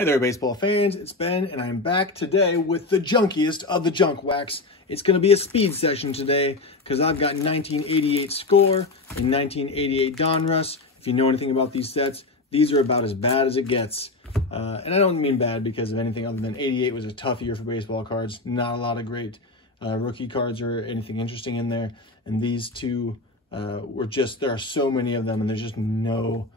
Hey there, baseball fans. It's Ben, and I'm back today with the junkiest of the junk wax. It's going to be a speed session today because I've got 1988 Score and 1988 Donruss. If you know anything about these sets, these are about as bad as it gets. And I don't mean bad because of anything other than 88 was a tough year for baseball cards. Not a lot of great rookie cards or anything interesting in there. And these two were just, there are so many of them, and there's just no,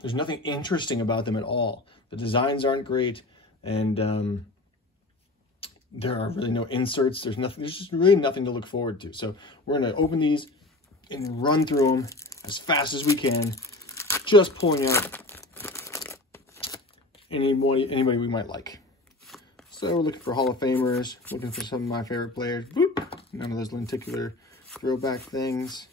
there's nothing interesting about them at all. The designs aren't great, and there are really no inserts. There's just really nothing to look forward to. So we're going to open these and run through them as fast as we can, just pulling out anybody we might like. So we're looking for Hall of Famers, looking for some of my favorite players. Boop. None of those lenticular throwback things.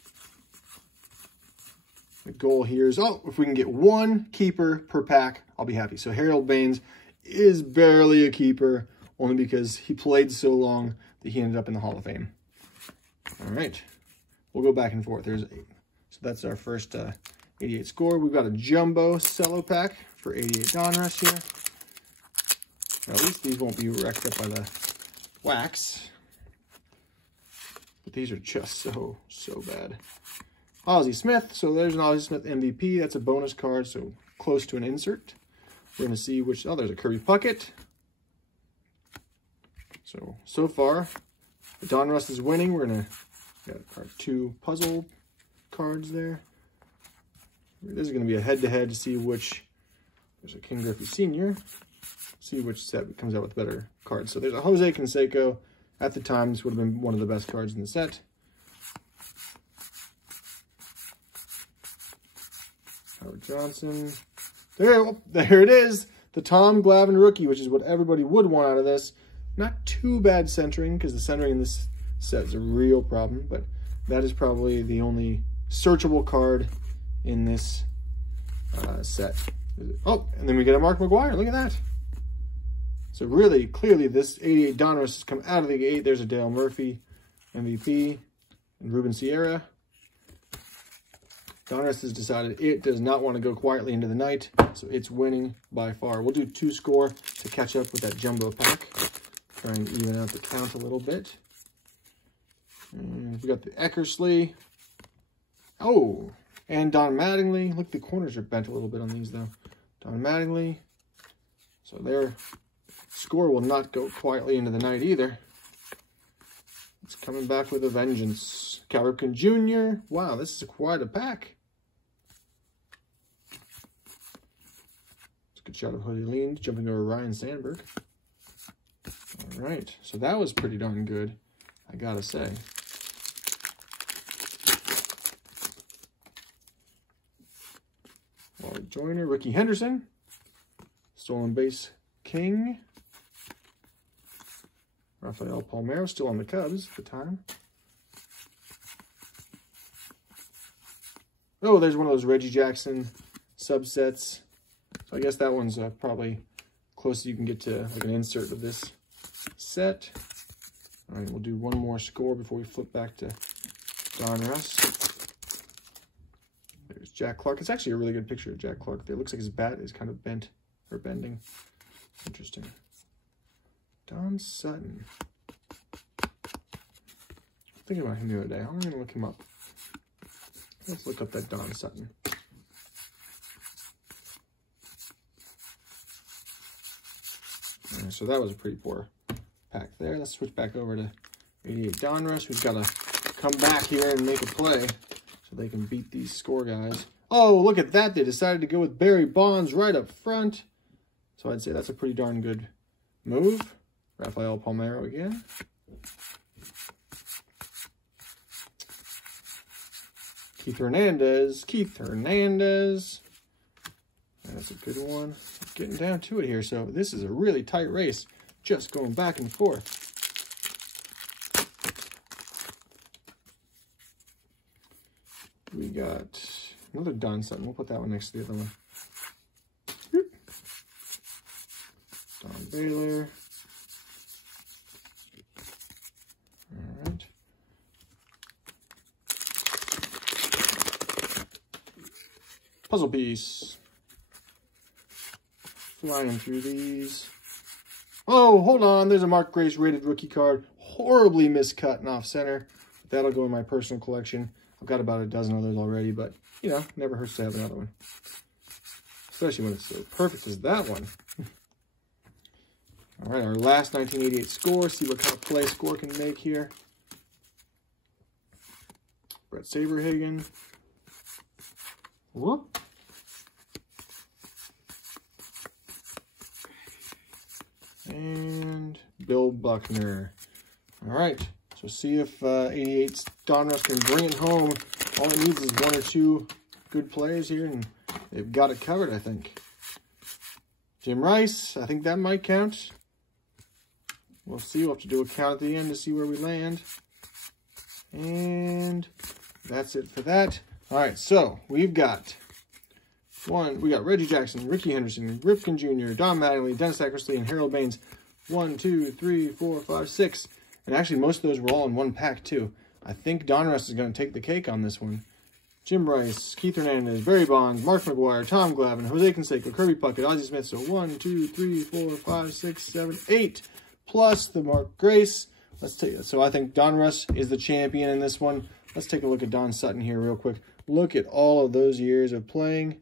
The goal here is, if we can get one keeper per pack, I'll be happy. So Harold Baines is barely a keeper, only because he played so long that he ended up in the Hall of Fame. All right, we'll go back and forth. There's 8. So that's our first 88 Score. We've got a jumbo cello pack for 88 Donruss here. Now, at least these won't be wrecked up by the wax. But these are just so bad. Ozzie Smith, so there's an Ozzie Smith MVP. That's a bonus card, so close to an insert. We're going to see which, there's a Kirby Puckett. So far, the Donruss is winning. We're going to get our 2 puzzle cards there. This is going to be a head-to-head to see which, there's a King Griffey Sr., see which set comes out with better cards. So there's a Jose Canseco. At the time, this would have been one of the best cards in the set. Howard Johnson. There it is. The Tom Glavine rookie, which is what everybody would want out of this. Not too bad centering, because the centering in this set is a real problem, but that is probably the only searchable card in this set. Oh, and then we get a Mark McGwire. Look at that. So really, clearly, this 88 Donruss has come out of the gate. There's a Dale Murphy MVP and Ruben Sierra. Donruss has decided it does not want to go quietly into the night, so it's winning by far. We'll do 2 Score to catch up with that jumbo pack. Try and even out the count a little bit. And we got the Eckersley. Oh, and Don Mattingly. Look, the corners are bent a little bit on these, though. Don Mattingly. So their Score will not go quietly into the night either. It's coming back with a vengeance. Cal Ripken Jr. Wow, this is quite a pack. It's a good shot of Hoodie Lean jumping over Ryan Sandberg. All right, so that was pretty darn good, I gotta say. Wally Joyner, Ricky Henderson, Stolen Base King. Rafael Palmeiro, still on the Cubs at the time. Oh, there's one of those Reggie Jackson subsets. So I guess that one's probably close as you can get to like an insert of this set. All right, we'll do one more Score before we flip back to Donruss. There's Jack Clark. It's actually a really good picture of Jack Clark there. It looks like his bat is kind of bent or bending. Interesting. Don Sutton. I'm thinking about him the other day. I'm going to look him up. Let's look up that Don Sutton. Right, so that was a pretty poor pack there. Let's switch back over to 88 Donruss. We've got to come back here and make a play so they can beat these Score guys. Oh, look at that. They decided to go with Barry Bonds right up front. So I'd say that's a pretty darn good move. Rafael Palmeiro again. Keith Hernandez. That's a good one. Getting down to it here. So this is a really tight race. Just going back and forth. We got another Don Sutton. We'll put that one next to the other one. Don Baylor. All right. Puzzle piece. flying through these. Oh, hold on. There's a Mark Grace rated rookie card. Horribly miscut and off center. That'll go in my personal collection. I've got about a dozen others already, but, you know, never hurts to have another one. Especially when it's so perfect as that one. All right, our last 1988 score. See what kind of play score can make here. Brett Saberhagen. Whoop. And Bill Buckner. All right, so see if 88's Donruss can bring it home. All it needs is one or two good plays here, and they've got it covered, I think. Jim Rice, I think that might count. We'll see. We'll have to do a count at the end to see where we land. And that's it for that. All right, so we've got we got Reggie Jackson, Ricky Henderson, Ripken Jr., Don Mattingly, Dennis Eckersley, and Harold Baines. 1, 2, 3, 4, 5, 6. And actually, most of those were all in one pack, too. I think Donruss is going to take the cake on this one. Jim Rice, Keith Hernandez, Barry Bonds, Mark McGuire, Tom Glavine, Jose Canseco, Kirby Puckett, Ozzie Smith. So 1, 2, 3, 4, 5, 6, 7, 8. Plus the Mark Grace. Let's take it. So I think Donruss is the champion in this one. Let's take a look at Don Sutton here real quick. Look at all of those years of playing.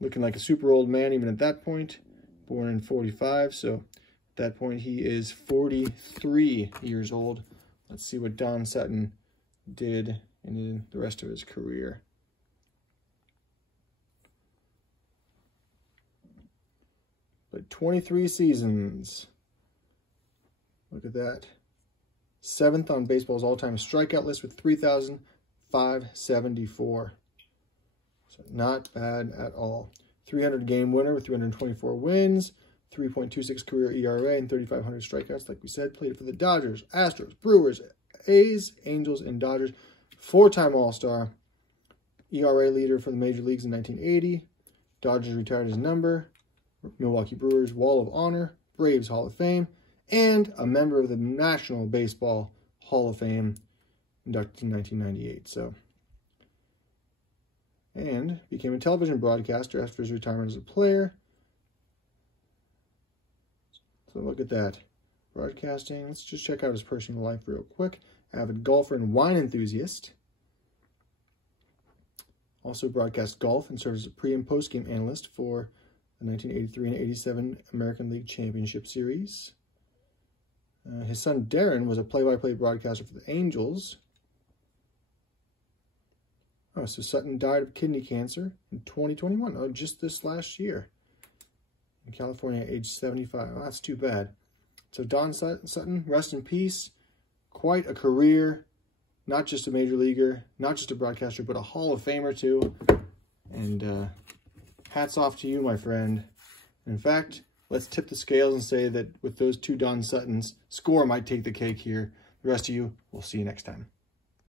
Looking like a super old man even at that point. Born in 45, so at that point he is 43 years old. Let's see what Don Sutton did in the rest of his career. But 23 seasons. Look at that. 7th on baseball's all-time strikeout list with 3,574. So not bad at all. 300 game winner with 324 wins, 3.26 career ERA, and 3,500 strikeouts. Like we said, played for the Dodgers, Astros, Brewers, A's, Angels, and Dodgers. 4-time All-Star. ERA leader for the major leagues in 1980. Dodgers retired his number. Milwaukee Brewers Wall of Honor. Braves Hall of Fame. And a member of the National Baseball Hall of Fame, inducted in 1998. So, and became a television broadcaster after his retirement as a player. So look at that. Broadcasting. Let's just check out his personal life real quick. Avid golfer and wine enthusiast. Also broadcast golf and served as a pre- and post-game analyst for the 1983 and 87 American League Championship Series. His son Darren was a play-by-play broadcaster for the Angels. Oh, so Sutton died of kidney cancer in 2021. Oh, just this last year. In California at age 75. Oh, that's too bad. So Don Sutton, rest in peace. Quite a career. Not just a major leaguer, not just a broadcaster, but a Hall of Famer too. And hats off to you, my friend. In fact, let's tip the scales and say that with those two Don Suttons, score might take the cake here. The rest of you, we'll see you next time.